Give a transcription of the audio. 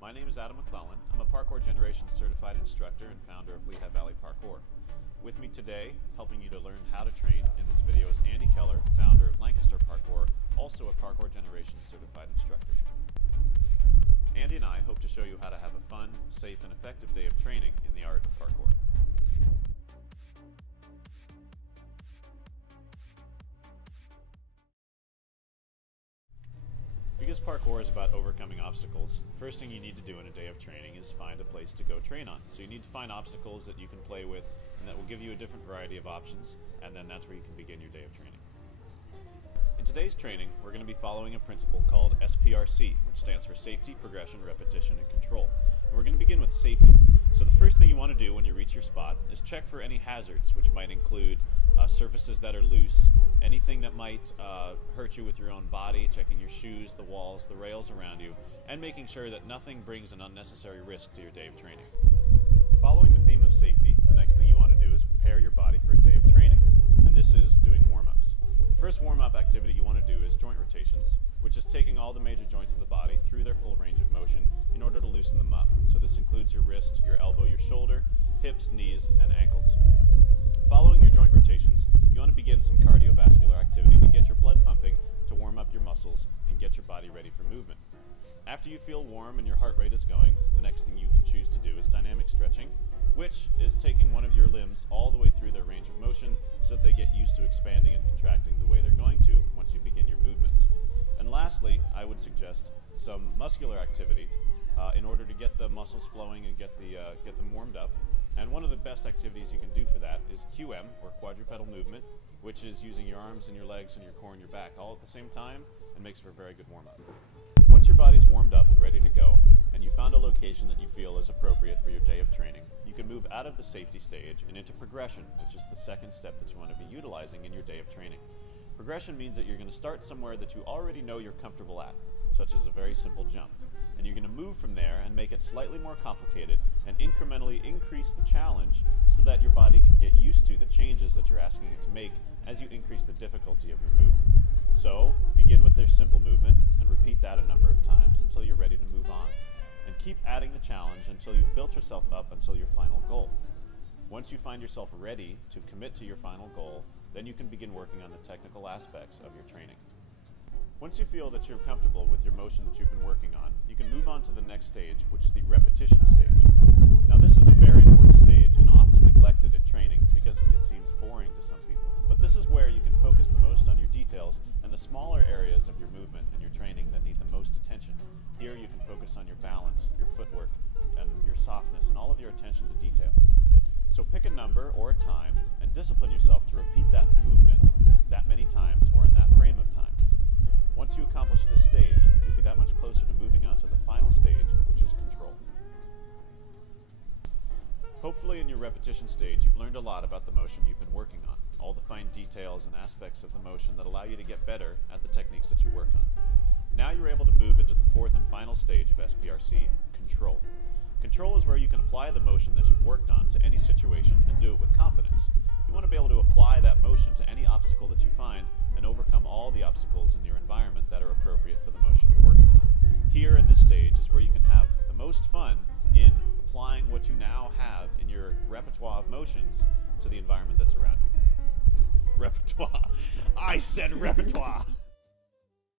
My name is Adam McClellan. I'm a Parkour Generations certified instructor and founder of Lehigh Valley Parkour. With me today, helping you to learn how to train in this video is Andy Keller, founder of Lancaster Parkour, also a Parkour Generations certified instructor. Andy and I hope to show you how to have a fun, safe, and effective day of training in the art of parkour. Because parkour is about overcoming obstacles, the first thing you need to do in a day of training is find a place to go train on. So you need to find obstacles that you can play with and that will give you a different variety of options, and then that's where you can begin your day of training. In today's training, we're going to be following a principle called SPRC, which stands for Safety, Progression, Repetition, and Control. And we're going to begin with safety. So the first thing you want to do when you reach your spot is check for any hazards, which might include surfaces that are loose, anything that might hurt you with your own body, checking your shoes, the walls, the rails around you, and making sure that nothing brings an unnecessary risk to your day of training. Following the theme of safety, the next thing you want to do is prepare your body for a day of training, and this is doing warm-ups. The first warm-up activity you want to do is joint rotations, which is taking all the major joints of the body through their full range of motion in order to loosen them up. So this includes your wrist, your elbow, your shoulder, hips, knees, and ankles. Following your joint rotations, you want to begin some cardiovascular activity to get your blood pumping, to warm up your muscles, and get your body ready for movement. After you feel warm and your heart rate is going, the next thing you can choose to do is dynamic stretching, which is taking one of your limbs all the way through their range of motion so that they get used to expanding and contracting the way they're going to once you begin your movements. And lastly, I would suggest some muscular activity in order to get the muscles flowing and get them warmed up. And one of the best activities you can do for that is QM, or quadrupedal movement, which is using your arms and your legs and your core and your back all at the same time, and makes for a very good warm-up. Once your body's warmed up and ready to go, and you found a location that you feel is appropriate for your day of training, you can move out of the safety stage and into progression, which is the second step that you want to be utilizing in your day of training. Progression means that you're going to start somewhere that you already know you're comfortable at, such as a very simple jump. And you're going to move from there and make it slightly more complicated and incrementally increase the challenge so that your body can get used to the changes that you're asking it to make as you increase the difficulty of your move. So begin with their simple movement and repeat that a number of times until you're ready to move on. And keep adding the challenge until you've built yourself up until your final goal. Once you find yourself ready to commit to your final goal, then you can begin working on the technical aspects of your training. Once you feel that you're comfortable with your motion that you've been working on, you can move on to the next stage, which is the repetition stage. Now this is a very important stage and often neglected in training because it seems boring to some people. But this is where you can focus the most on your details and the smaller areas of your movement and your training that need the most attention. Here you can focus on your balance, your footwork, and your softness, and all of your attention to detail. So pick a number or a time and discipline yourself to repeat that movement that many times or in that frame of time. Once you accomplish this stage, you'll be that much closer to moving on to the final stage, which is control. Hopefully in your repetition stage, you've learned a lot about the motion you've been working on, all the fine details and aspects of the motion that allow you to get better at the techniques that you work on. Now you're able to move into the fourth and final stage of SPRC, control. Control is where you can apply the motion that you've worked on to any situation and do it with confidence. You want to be able to apply that motion to any obstacle that you find and overcome all the obstacles in your environment that are appropriate for the motion you're working on. Here in this stage is where you can have the most fun in applying what you now have in your repertoire of motions to the environment that's around you. Repertoire. I said repertoire.